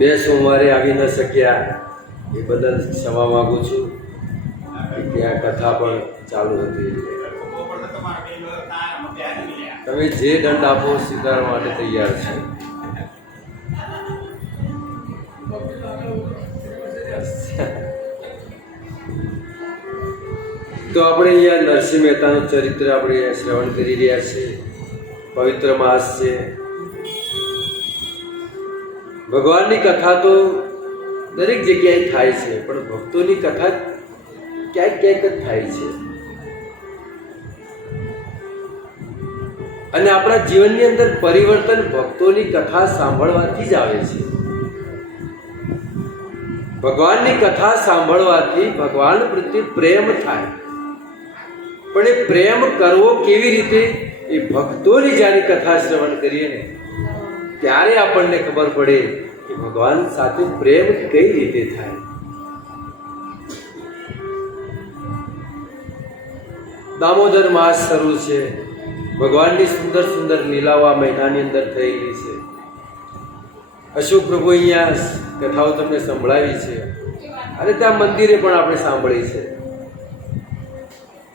બે સોમવારે આવી ન શક્યા એ બદલ ક્ષમા માગું છું કે આ કથા પણ ચાલુ હતી. તમે જે દંડ આપો સ્વીકારવા માટે તૈયાર છે. તો આપણે અહીંયા નરસિંહ મહેતાનું ચરિત્ર આપણે શ્રવણ કરી રહ્યા છીએ. પવિત્ર માસ છે. ભગવાનની કથા તો દરેક જગ્યાએ થાય છે, પણ ભક્તોની કથા ક્યાંક ક્યાંક જ થાય છે. અને આપણા જીવનની અંદર પરિવર્તન ભક્તોની કથા સાંભળવાથી જ આવે છે. ભગવાનની કથા સાંભળવાથી ભગવાન પ્રત્યે પ્રેમ થાય. પણ એ પ્રેમ કરવો કેવી રીતે? એ ભક્તોની જ્યારે કથા શ્રવણ કરીએ ને ત્યારે આપણને ખબર પડે કે ભગવાન સાથે પ્રેમ કઈ રીતે થાય. દામોદર માસ શરૂ છે. ભગવાનની સુંદર સુંદર લીલાઓ આ મહિનાની અંદર થયેલી છે. અશોક પ્રભુ અહીંયા કથાઓ તમને સંભળાવી છે અને ત્યાં મંદિરે પણ આપણે સાંભળી છે.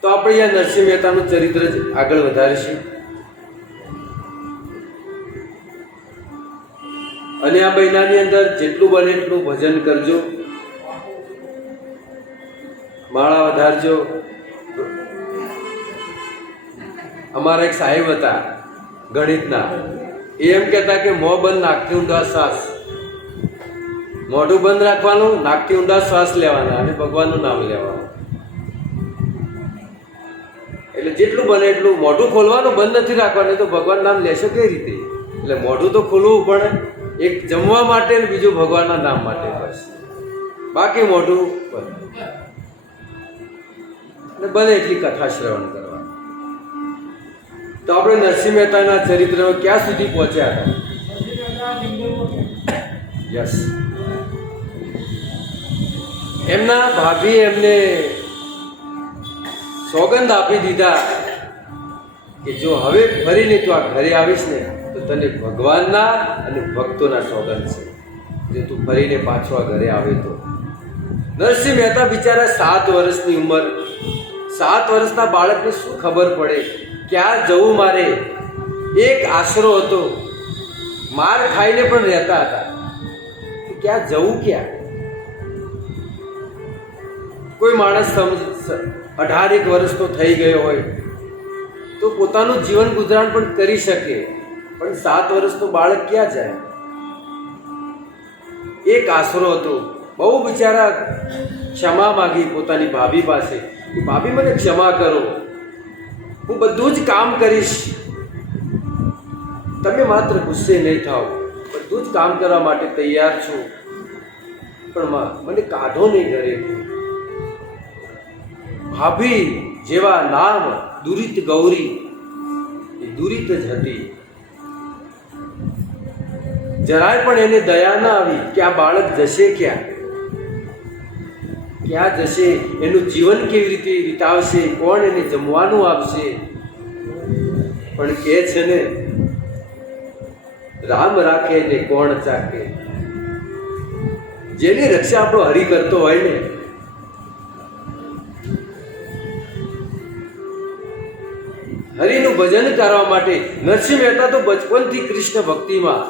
તો આપણે અહીંયા નરસિંહ મહેતાનું ચરિત્ર જ આગળ વધારીશું. અને આ મહિનાની અંદર જેટલું બને એટલું ભજન કરજો, માળા વધારજો. અમારા એક સાહેબ હતા ગણિતના, એ એમ કહેતા કે મોં બંધ નાકથી ઊંડા શ્વાસ, મોઢું બંધ રાખવાનું, નાકથી ઊંડા શ્વાસ લેવાના અને ભગવાનનું નામ લેવાનું. એટલે જેટલું બને એટલું મોઢું ખોલવાનું બંધ નથી રાખવાનું. તો ભગવાન નામ લેશો કઈ રીતે? એટલે મોઢું તો ખોલવું પડે, એક જમવા માટે ને બીજું ભગવાનના નામ માટે, બસ. બાકી મોઢું બંધ. અને બને એટલી કથા શ્રવણ કરવા. તો આપણે નરસિંહ મહેતાના ચરિત્રમાં ક્યાં સુધી પહોંચ્યા હતા? યસ. એમના ભાભીએ એમને સોગંદ આપી દીધા કે જો હવે ફરીને તું આ ઘરે આવીશ ને તો તને ભગવાનના અને ભક્તોના સોગંદ છે, જો તું ફરીને પાછો આ ઘરે આવે તો. નરસિંહ મહેતા બિચારા 7 વર્ષની ઉંમર, 7 વર્ષના બાળકને શું ખબર પડે ક્યાં જવું મારે? એક આશરો હતો, માર ખાઈને પણ રહેતા હતા. ક્યાં જવું? ક્યાં? કોઈ માણસ 18 વર્ષનો થઈ ગયો હોય તો પોતાનું જીવન ગુજરાન પણ કરી શકે, પણ 7 વર્ષનો બાળક ક્યાં જાય? એક આશરો હતો. બહુ બિચારા ક્ષમા માગી પોતાની ભાભી પાસે કે ભાભી મને ક્ષમા કરો, હું બધું જ કામ કરીશ, તમે માત્ર ગુસ્સે નહીં થાઓ, બધું જ કામ કરવા માટે તૈયાર છું, પણ મને કાઢો નહીં ઘરે. ભાભી જેવા નામ દુરિત ગૌરી, એ દુરિત જ હતી. જરાય પણ એને દયા ના આવી કે આ બાળક જશે ક્યાં, ક્યાં જશે, એનું જીવન કેવી રીતે વિતાવશે, કોણ એને જમવાનું આપશે. પણ કહે છે ને, રામ રાખે ને કોણ ચાકે. જેની રક્ષા આપણો હરિ કરતો હોય ને, હરિનું ભજન કરવા માટે નરસિંહ મહેતા તો બચપનથી કૃષ્ણ ભક્તિમાં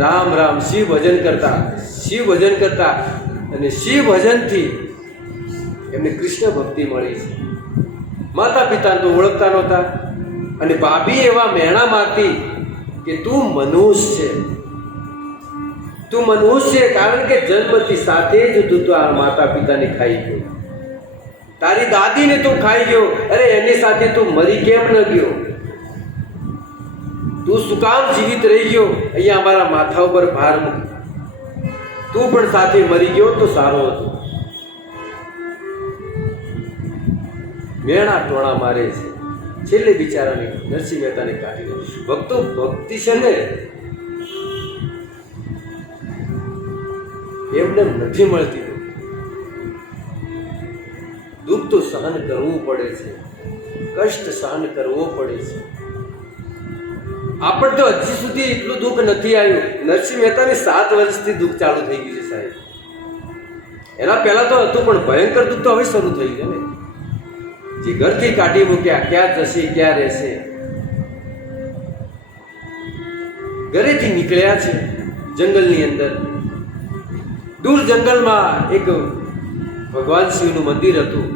રામ રામ શિવ ભજન કરતા, શિવ ભજન કરતા, અને શિવ ભજનથી એમને કૃષ્ણ ભક્તિ મળી છે. માતા પિતાને તો ઓળખતા નહોતા, અને ભાભી એવા મહેણા મારતી કે તું મનુષ્ય છે, તું મનુષ્ય છે, કારણ કે જન્મથી સાથે જ તું તો આ માતા પિતાને ખાઈ ગયો, તારી દાદીને તું ખાઈ ગયો. અરે એની સાથે તું મરી કેમ ન ગયો? તું શું કામ જીવિત રહી ગયો? અહીંયા અમારા માથા ઉપર ભાર મૂક. તું પણ સાથે મરી ગયો તો સારો હતો. મેણા ટોણા મારે છે. છેલ્લે બિચારાને નરસિંહ મહેતાને કાઢી દે. ભક્તો ભક્તિ છે ને એમને નથી મળતી. દુઃખ તો સહન કરવું પડે છે, કષ્ટ સહન કરવો પડે છે. આપણે તો હજી સુધી એટલું દુઃખ નથી આવ્યું. નરસિંહ મહેતાને 7 વર્ષથી દુઃખ ચાલુ થઈ ગયું છે સાહેબ. એના પહેલા તો હતું, પણ ભયંકર દુઃખ તો હવે શરૂ થઈ ગયું ને. જે ઘરથી કાઢી મૂક્યા, ક્યાં જશે ક્યાં રહેશે, ઘરેથી નીકળ્યા છે જંગલની અંદર. દૂર જંગલમાં એક ભગવાન શિવનું મંદિર હતું.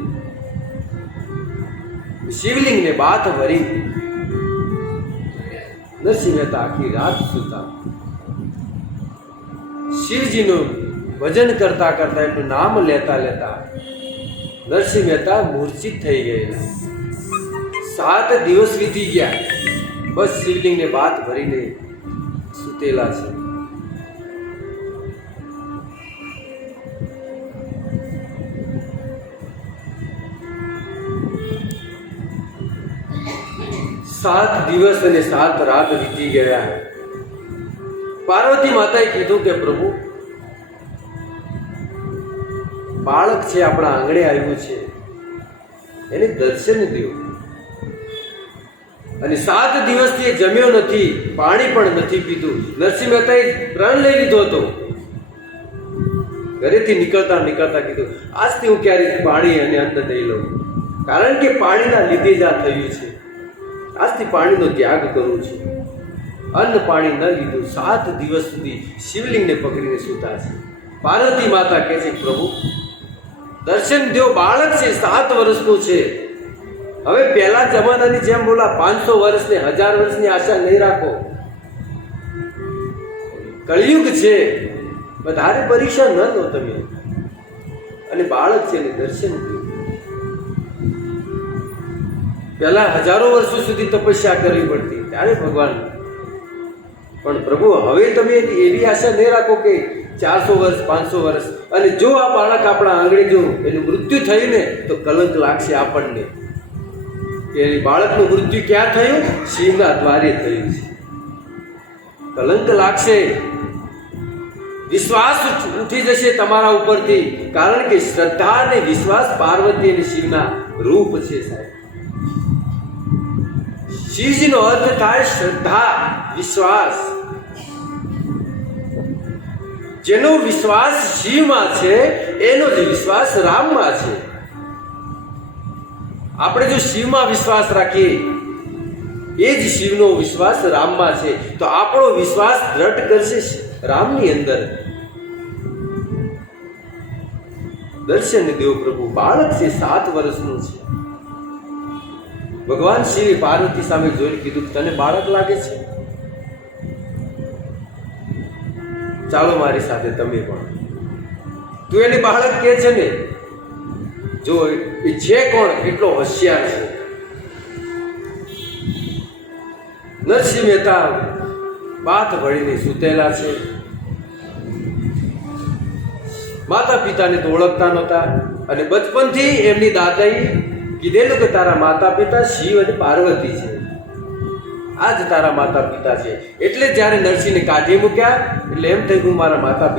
શિવલિંગને બાથ ભરી નરસિંહ મહેતા આખી રાત સૂતા. શિવજીનું ભજન કરતા કરતા, એમનું નામ લેતા લેતા નરસિંહ મહેતા મૂર્છિત થઈ ગયેલા. 7 દિવસ વીતી ગયા, બસ શિવલિંગને બાથ ભરીને સૂતેલા છે. સાત દિવસ અને 7 રાત વીતી ગયા. પાર્વતી માતાએ કીધું કે પ્રભુ, બાળક છે આપણા આંગણે આવ્યું છે, એને દર્શન દો. અને 7 દિવસથી એ જમ્યો નથી, પાણી પણ નથી પીધું. નરસિંહ મહેતાએ પ્રાણ લઈ લીધો હતો. ઘરેથી નીકળતા નીકળતા કીધું, આજથી હું ક્યારેય પાણી અને અન્ન નહીં લઉં, કારણ કે પાણીના લીધે જ આ થયું છે. આજથી પાણીનો ત્યાગ કરું છું. અન્ન પાણી ન લીધું. 7 દિવસ સુધી શિવલિંગને પકડીને સૂતા છે. પાર્વતી માતા કહે છે, પ્રભુ દર્શન દો, બાળક છે 7 વર્ષનું છે. હવે પહેલા જમાનાની જેમ બોલા 500 વર્ષ ને 1000 વર્ષની આશા નહીં રાખો. કળિયુગ છે, વધારે પરીક્ષા ન લો તમે. અને બાળક છે એને દર્શન દો. પહેલા હજારો વર્ષો સુધી તપસ્યા કરવી પડતી, ત્યારે ભગવાન. પણ પ્રભુ હવે તમે એવી આશા નહીં રાખો કે 400 વર્ષ 500 વર્ષ. અને જો આ બાળક આપણા આંગણે જો એનું મૃત્યુ થયું ને તો કલંક લાગશે આપણને. કે બાળકનું મૃત્યુ ક્યાં થયું? શિવના દ્વારે થયું છે. કલંક લાગશે, વિશ્વાસ ઉઠી જશે તમારા ઉપરથી. કારણ કે શ્રદ્ધા અને વિશ્વાસ પાર્વતી અને શિવના રૂપ છે સાહેબ. શિવજીનો અર્થ થાય શ્રદ્ધા, વિશ્વાસ. જેનો વિશ્વાસ શિવમાં છે એનો જ વિશ્વાસ રામમાં છે. આપણે જો શિવમાં વિશ્વાસ રાખીએ, એ જ શિવનો વિશ્વાસ રામમાં છે, તો આપણો વિશ્વાસ દ્રઢ કરશે રામની અંદર. દર્શન દેવ પ્રભુ, બાળક છે 7 વર્ષનું છે. ભગવાન શિવે પાર્વતી સામે જોઈને કીધું, તને બાળક લાગે છે? ચાલો મારી સાથે તમે પણ. તું એને બાળક કે છે ને, જો એ છે કોણ, એટલો હોશિયાર છે. નરસિંહ મહેતા બાથ ભળીને સૂતેલા છે. માતા પિતાને તો ઓળખતા નહોતા. અને બચપનથી એમની દાદાએ કીધેલું કે તારા માતા પિતા શિવ અને પાર્વતી છે, આ જ તારા માતા પિતા છે. એટલે જ્યારે નરસિંહને કાઢી મૂક્યા, એટલે એમ થયું હું મારા માતા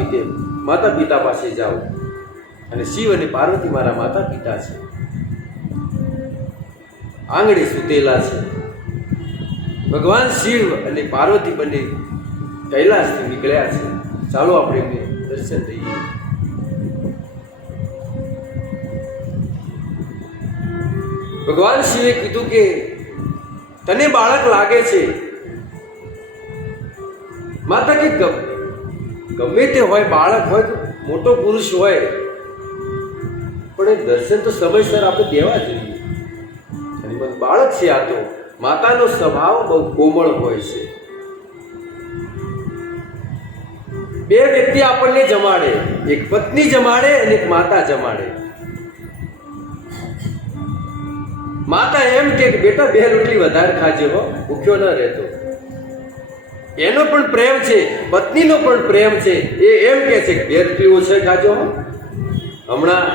પિતા પાસે જાઉં. અને શિવ અને પાર્વતી મારા માતા પિતા છે. આંગણે સૂતેલા છે. ભગવાન શિવ અને પાર્વતી બંને કૈલાસથી નીકળ્યા છે. ચાલો આપણે એમને દર્શન દઈએ. ભગવાન શિવે કીધું કે તને બાળક લાગે છે. માતા કે ગમે તે હોય, બાળક હોય કે મોટો પુરુષ હોય, પણ એ દર્શન તો સમયસર આપણે દેવા જોઈએ. અને બાળક છે આ તો. માતાનો સ્વભાવ બહુ કોમળ હોય છે. 2 વ્યક્તિ આપણને જમાડે, એક પત્ની જમાડે અને એક માતા જમાડે. માતા એમ કે બેટા 2 રોટલી વધારે ખાજે હો, ભૂખ્યો ન રહેતો. એનો પણ પ્રેમ છે, પત્નીનો પણ પ્રેમ છે. એ એમ કે છે કે 2 રોટલી ઓછા ખાજો હો, હમણાં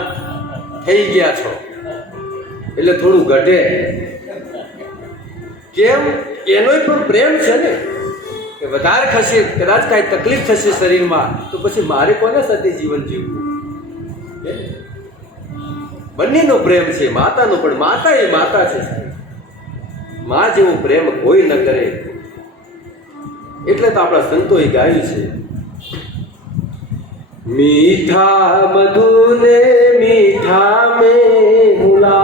થઈ ગયા છો એટલે થોડું ઘટે. કેમ? એનો પણ પ્રેમ છે ને, કે વધારે ખસે, કદાચ કાંઈ તકલીફ થશે શરીરમાં, તો પછી મારે કોના સાથે જીવન જીવવું? બંનેનો પ્રેમ છે, માતાનો પણ. માતા એ માતા છે સાહેબ. માં જેવો પ્રેમ કોઈ ન કરે. એટલે તો આપણા સંતોએ ગાયું છે, મીઠા મધુને મીઠા में हुला,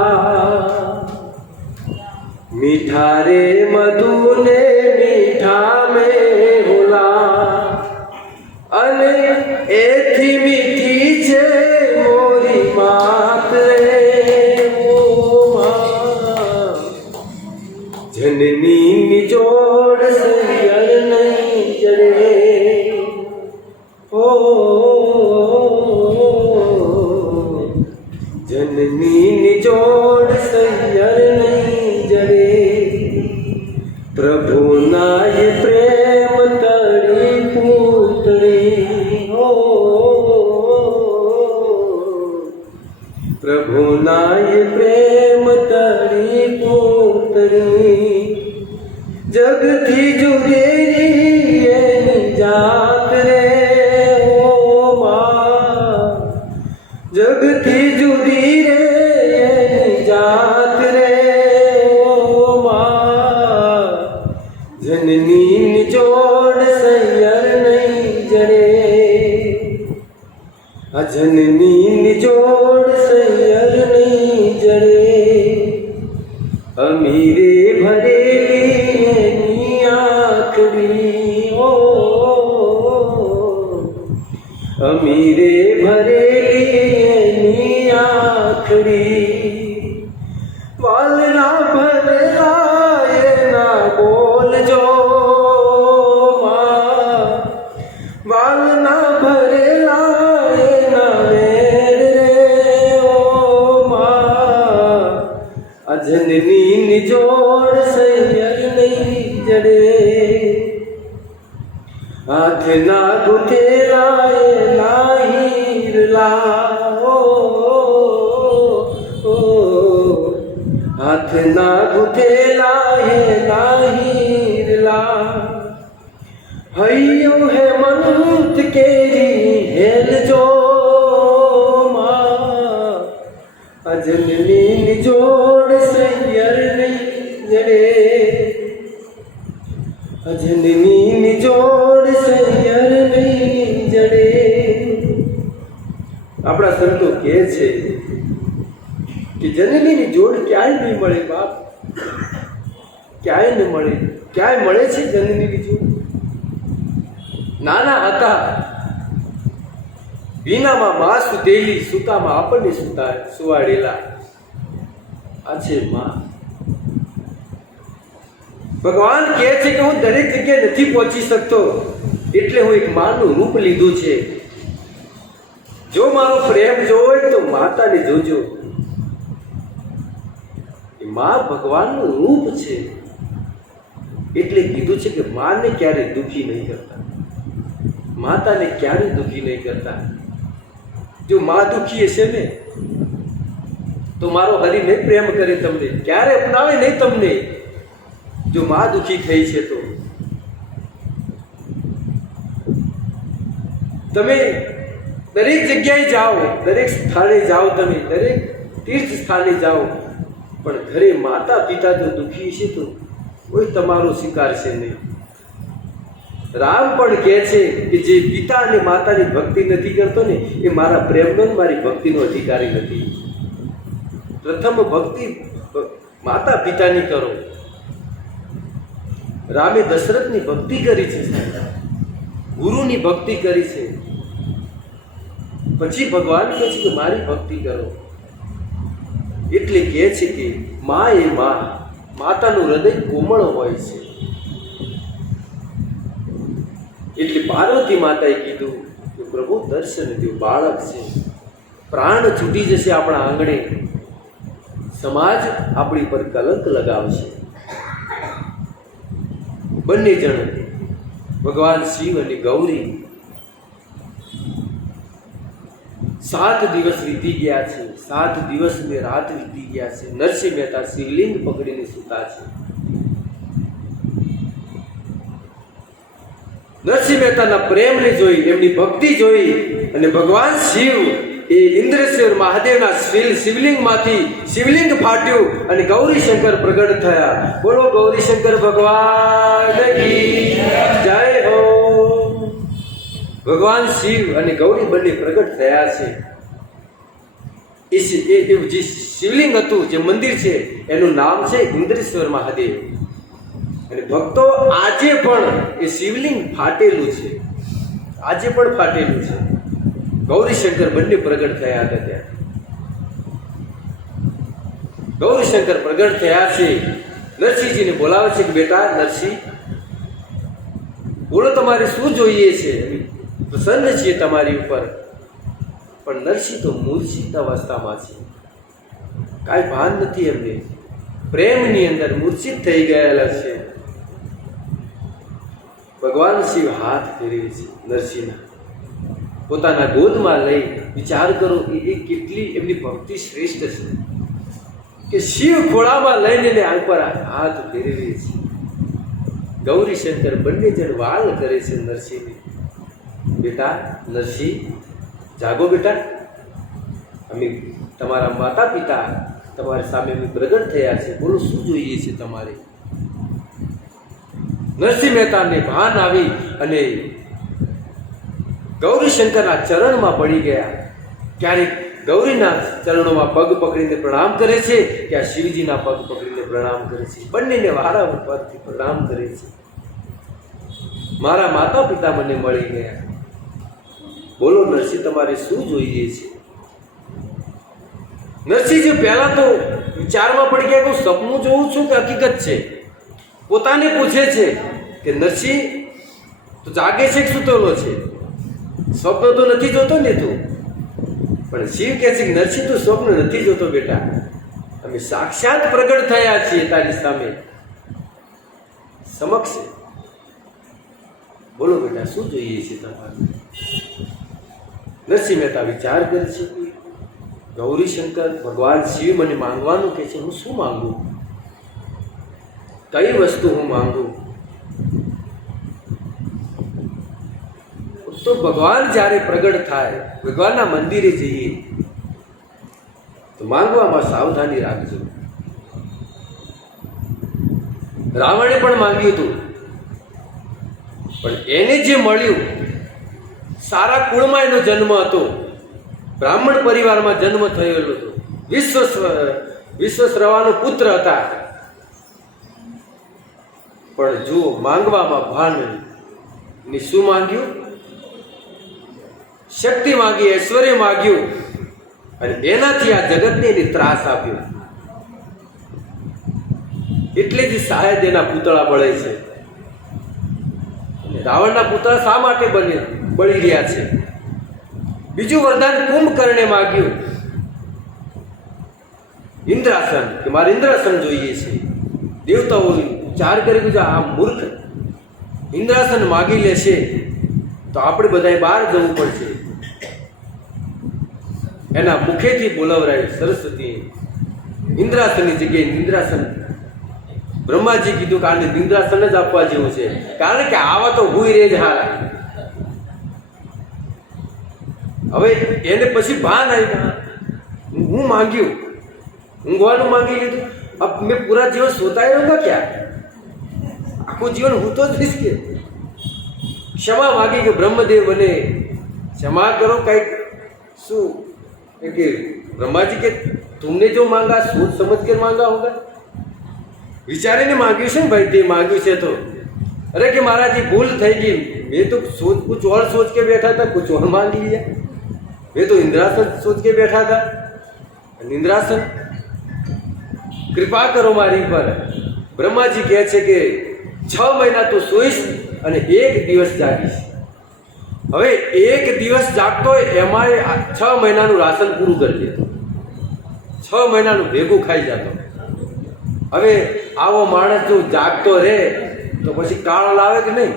મીઠા રે મધુને મીઠા में हुला, અને એથી મીઠી છે મોરી માત રે ઓ માં, જનની નિજોડ સૈયર નહીં જડે ઓ, જનની નિજોડ સૈયર નહીં જડે, પ્રભુના એ પ્રેમ તળી પૂતળી હો, પ્રભુના એ પ્રેમ તળી પૂતળી, જગથી જુદેરી એની જાત રે ઓ માં, જગથી જુદી રે એની જાત રે ઓ માં, જનની નિજોડ સૈયર નહીં જડે, આ જનની નિજોડ સૈયર નહીં જડે, અમીરે ભરેલી એની આંખડી ઓ, અમીરે ભરેલી એની આંખડી, વાલના ભરેલા એના બોલજો માં, વાલના ભરેલા એના વેર રે ઓ માં, આ જનની નિજોડ સૈયર નહીં જડે, હાથના ગુથેલા એના હીરલા ઓ, હાથના ગુથેલા એના હીરલા, હૈયો હેમંત કેરી હેલજો માં, આ જનની નિજોડ સૈયર નહીં જડે, આ જનની નિજોડ સૈયર નહીં જડે. આપણા સંતો કહે છે કે જનનીની જોડ ક્યાંય નહીં મળે બાપ, ક્યાંય ન મળે. ક્યાંય મળે છે જનનીની જોડ? નાના હતા વિનામાં માં સુતેલી, સુતામાં આપણને સુવાડેલા, આ છે માં. ભગવાન કહે છે કે હું દરેક જગ્યાએ નથી પહોંચી શકતો, એટલે હું એક માનું રૂપ લીધું છે. જો મારો પ્રેમ જોવો હોય તો માતાને જોજો. માં ભગવાનનું રૂપ છે, એટલે કીધું છે કે માને ક્યારે દુઃખી નહીં કરતા, માતાને ક્યારે દુઃખી નહીં કરતા. જો માં દુઃખી હશે ને તો મારો હરિ નહીં પ્રેમ કરે તમને, ક્યારે અપનાવે નહીં તમને. જો માં દુઃખી થઈ છે તો તમે દરેક જગ્યાએ જાઓ, દરેક સ્થાને જાઓ, તમે દરેક તીર્થ સ્થાને જાઓ, પણ ઘરે માતા પિતા જો દુઃખી છે તો કોઈ તમારો સ્વીકારશે નહીં. રામ પણ કહે છે કે જે પિતા અને માતાની ભક્તિ નથી કરતો ને એ મારા પ્રેમનો મારી ભક્તિનો અધિકારી નથી. પ્રથમ ભક્તિ માતા પિતાની કરો. રામે દશરથની ભક્તિ કરી છે, ગુરુની ભક્તિ કરી છે, પછી ભગવાન કહે છે કે મારી ભક્તિ કરો. એટલે કહે છે કે મા એ મા, માતાનું હૃદય કોમળ હોય છે. એટલે પાર્વતી માતાએ કીધું કે પ્રભુ દર્શન દો, બાળક છે, પ્રાણ છૂટી જશે આપણા આંગણે, સમાજ આપણી પર કલંક લગાવશે. બંને જણ ભગવાન શિવ અને ગૌરી 7 દિવસ વીતી ગયા છે, 7 દિવસ ને રાત વીતી ગયા છે. નરસિંહ મહેતા શિવલિંગ પકડીને સૂતા છે. નરસિંહ મહેતાના પ્રેમને જોઈ, એમની ભક્તિ જોઈ અને ભગવાન શિવ એ ઇન્દ્રેશ્વર મહાદેવના શિવલિંગમાંથી શિવલિંગ ફાટ્યું અને ગૌરીશંકર પ્રગટ થયા. બોલો ગૌરીશંકર ભગવાન કી જય. ભગવાન શિવ અને ગૌરી બંને પ્રગટ થયા છે. એ જે શિવલિંગ હતું, જે મંદિર છે, એનું નામ છે ઇન્દ્રેશ્વર મહાદેવ. અને ભક્તો આજે પણ એ શિવલિંગ ફાટેલું છે, આજે પણ ફાટેલું છે. ગૌરી શંકર બંને પ્રગટ થયા હતા ત્યાં. ગૌરી શંકર પ્રગટ થયા છે. નરસિંહજીને બોલાવે છે કે બેટા નરસિંહ, બોલો તમારે શું જોઈએ છે? પ્રસન્ન છીએ તમારી ઉપર. પણ નરસિંહ તો મૂર્છિત અવસ્થામાં છે, કાંઈ ભાન નથી એમને. પ્રેમની અંદર મૂર્છિત થઈ ગયેલા છે. ભગવાન શિવ હાથ ફેરવે છે નરસિંહના, પોતાના ગોદમાં લઈ. વિચાર કરો એ કેટલી એમની ભક્તિ શ્રેષ્ઠ છે કે શિવ ખોળામાં લઈને આ ઉપર હાથ ફેરવે છે. ગૌરી શંકર બંને જણ વાલ કરે છે નરસિંહને. બેટા નરસિંહ, જાગો બેટા, અમે તમારા માતા પિતા તમારી સામે અમે પ્રગટ થયા છે, બોલો શું જોઈએ છે તમારે? નરસિંહ મહેતાને ભાન આવી અને ગૌરી શંકરના ચરણમાં પડી ગયા. ક્યારેક ગૌરીના ચરણોમાં પગ પકડીને પ્રણામ કરે છે, કે આ શિવજીના પગ પકડીને પ્રણામ કરે છે. બંનેને વારા ઉપરથી પ્રણામ કરે છે. મારા માતા પિતા મને મળી ગયા, બોલો નરસિંહ તમારે શું જોઈએ છે? નરસિંહજી પહેલા તો વિચારમાં પડી ગયા કે હું સપનું જોઉં છું કે હકીકત છે. પોતાને પૂછે છે કે નરસિંહ તું જાગે છે કે સૂતેલો છે? સ્વપ્ન તો નથી જોતો ને તું? પણ શિવ કહે છે કે નરસિંહ તું સ્વપ્ન નથી જોતો બેટા, અમે સાક્ષાત પ્રગટ થયા છીએ તારી સામે સમક્ષ. બોલો બેટા શું જોઈએ છે તમારે? નરસિંહ મહેતા વિચાર કરે છે કે ગૌરી શંકર ભગવાન શિવ મને માંગવાનું કહે છે, હું શું માંગુ? કઈ વસ્તુ હું માંગુ? તો ભગવાન જ્યારે પ્રગટ થાય, ભગવાનના મંદિરે જઈએ તો માંગવામાં સાવધાની રાખજો. રાવણે પણ માંગ્યું હતું, પણ એને જે મળ્યું, સારા કુળમાં એનો જન્મ હતો, બ્રાહ્મણ પરિવારમાં જન્મ થયેલો હતો, વિશ્વશ્રવાનો પુત્ર હતા. પણ જુઓ માંગવામાં ભાન ને શું માંગ્યું? શક્તિ માંગી, ઐશ્વર્ય માંગ્યું, અને એનાથી આ જગતને એને ત્રાસ આપ્યો. એટલે જ શાયદ એના પૂતળા બળે છે. રાવણના પુતળા શા માટે બળી રહ્યા છે? બીજું વરદાન કુંભકર્ણે માગ્યું, ઇન્દ્રાસન, કે મારે ઇન્દ્રાસન જોઈએ છે. દેવતાઓ વિચાર કરે કે જો આ મૂર્ખ ઇન્દ્રાસન માગી લેશે તો આપણે બધાએ બહાર જવું પડશે. એના મુખેથી બોલાવરાય સરસ્વતી ઇન્દ્રાસનની જગ્યાએ નિંદ્રાસન. બ્રહ્માજી કીધું કે આને નિંદ્રાસન જ આપવા જેવું છે, કારણ કે આવા તો હુઈ રે જ હારા. હવે એને પછી ભાન આવ્યું, હું માંગ્યું, ઊંઘવાનું માંગી લીધું. अब मैं पूरा जीवन सोता ही रहूंगा क्या? आखो जीवन હું તો જ રહીશ કે? ક્ષમા માગી કે બ્રહ્મદેવ બને क्षमा करो. કંઈક શું કે બ્રહ્માજી કે तुमने जो मांगा सोच समझ कर मांगा होगा. વિચારીને માંગ્યું છે ને ભાઈ, તે માંગ્યું છે તો अरे कि महाराज जी भूल થઈ ગઈ, मैं तो सोच कुछ और सोच के बैठा था, कुछ और मांग लिया. मैं तो इंद्रासन सोच के बैठा था. इंद्रासन कृपा करो मारी पर. બ્રહ્માજી કહે છે કે 6 મહિના તો સોઈશ અને 1 દિવસ જાગીશ. હવે 1 દિવસ જાગતો એમાં 6 મહિનાનું રાશન પૂરું કરી દેતો, 6 મહિનાનું ભેગું ખાઈ જતો. હવે આવો માણસ જો જાગતો રહે તો પછી કાળ લાવે કે નહીં?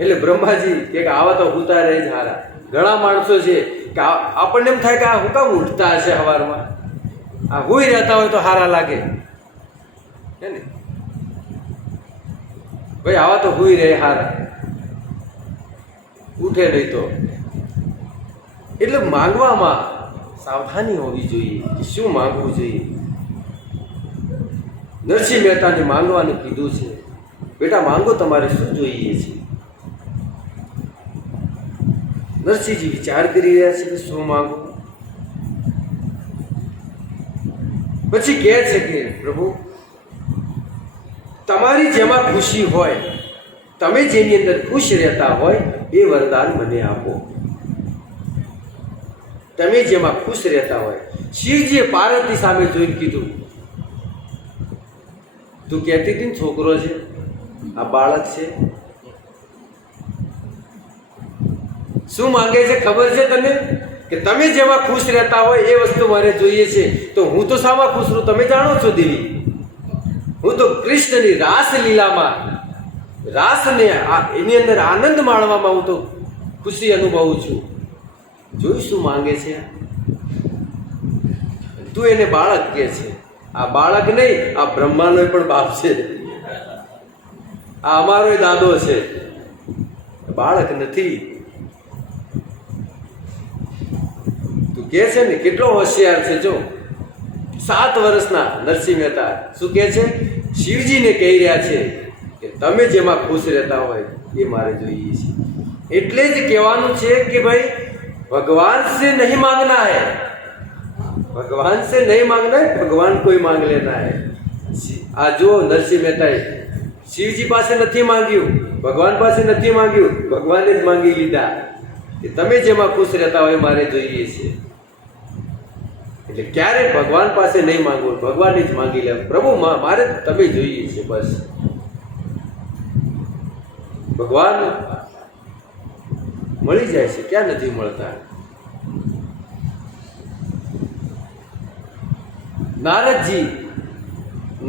એટલે બ્રહ્માજી કે આવા તો હુતા રહે જ હારા. ઘણા માણસો છે કે આપણને એમ થાય કે આ હું કામ ઉઠતા હશે સવારમાં, આ હુઈ રહેતા હોય તો હારા લાગે હે ને ભાઈ. આવા તો હુઈ રહે હારા, ઉઠે નહીં તો. એટલે માંગવામાં સાવધાની હોવી જોઈએ કે શું માંગવું જોઈએ. નરસિંહ મહેતાને માંગવાનું કીધું છે, બેટા માંગો તમારે શું જોઈએ છે. નરસિંહજી વિચાર કરી રહ્યા છે કે શું માંગુ. પછી કહે છે કે પ્રભુ, તમારી જેમાં ખુશી હોય, તમે જેની અંદર ખુશ રહેતા હોય એ વરદાન મને આપો. તમે જેમાં ખુશ રહેતા હોય. શિવજીએ પાર્વતી સામે જોઈને કીધું, તું કહેતી હતી ને છોકરો છે, આ બાળક છે, શું માંગે છે ખબર છે તને? કે તમે જેમાં ખુશ રહેતા હોય એ વસ્તુ મારે જોઈએ છે. તો હું તો શામાં ખુશ છું તમે જાણો છો દેવી. હું તો કૃષ્ણની રાસલીલામાં, રાસને એની અંદર આનંદ માણવામાં હું તો ખુશી અનુભવું છું. જોઈ શું માંગે છે. તું એને બાળક કહે છે. આ બાળક નહીં, આ બ્રહ્માનો પણ બાપ છે, આ અમારો દાદો છે, બાળક નથી. તું કહે છે ને કેટલો હોશિયાર છે. જો 7 વર્ષના નરસિંહ મહેતા શું કહે છે? શિવજીને કહી રહ્યા છે કે તમે જેમાં ખુશ રહેતા હોય એ મારે જોઈએ છે. એટલે જ કહેવાનું છે કે ભાઈ भगवान से नहीं मांगना है, भगवान से नहीं मांगना है, भगवान को ही मांग लेना है. आ जो नरसिंह મહેતાએ શિવજી પાસે નથી માંગ્યું, ભગવાન પાસે નથી માંગ્યું, ભગવાને જ માંગી લીધા કે તમે જેમાં ખુશ રહેતા હોય મારે જોઈએ છે. એટલે ક્યારે ભગવાન પાસે નહીં માંગવું, ભગવાનને જ માંગી લે. પ્રભુ મારે તમે જોઈએ છે, બસ. ભગવાન મળી જાય છે, ક્યાં નથી મળતા.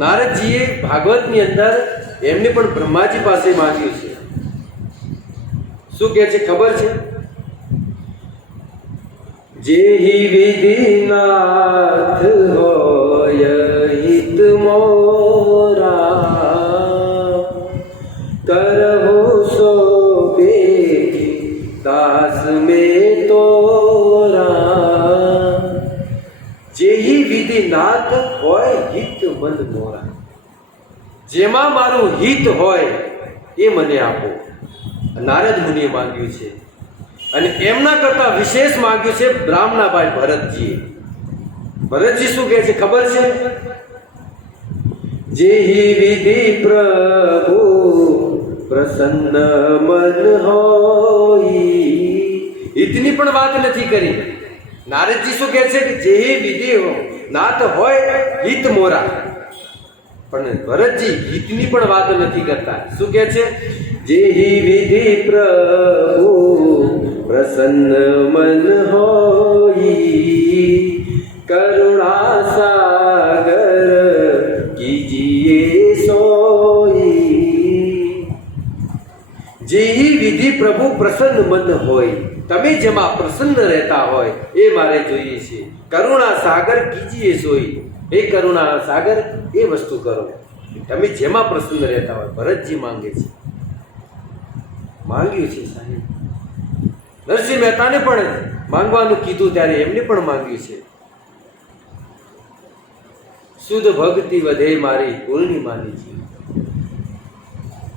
નારદજીએ ભાગવતની અંદર એમને પણ બ્રહ્માજી પાસે માંગ્યું છે. શું કહે છે ખબર છે? જેહી વિધિનાથ હોય હિત મોરા, કરહો સો दास में तोरा. જેહી વિધિનાથ હોય હિત મન મોરા, જેમાં મારું હિત હોય એ મને આપો. નારદ મુનિએ માંગ્યું છે. અને એમના કરતા વિશેષ માંગ્યું છે બ્રાહ્મણાભાઈ ભરતજીએ. ભરતજી શું કહે છે ખબર છે? જેહી વિધિ પ્રભુ પ્રસન્ન મન હોઈ. ઇતની પણ વાત નથી કરી. નારદજી શું કહે છે કે જે વિધિ નાથ હોય હિત મોરા. પણ ભરતજી હિતની પણ વાત નથી કરતા. શું કહે છે? જેહી વિધિ પ્રભુ પ્રસન્ન મન હોઈ, કરુણા સાગર કીજીએ સોઈ. જેહી વિધિ પ્રભુ પ્રસન્ન મન હોય, તમે જેમાં પ્રસન્ન રહેતા હોય એ મારે જોઈએ છે. કરુણા સાગર કીજીએ સોઈ. એ કરુણા સાગર એ વસ્તુ કરો, તમે જેમાં પ્રસન્ન રહેતા હોય. ભરતજી માંગે છે, માંગ્યું છે સાહેબ. નરસિંહ મહેતાને પણ માંગવાનું કીધું ત્યારે એમને પણ માંગ્યું છે. શુદ્ધ ભક્તિ વધે મારી પૂર્ણિમાની છે.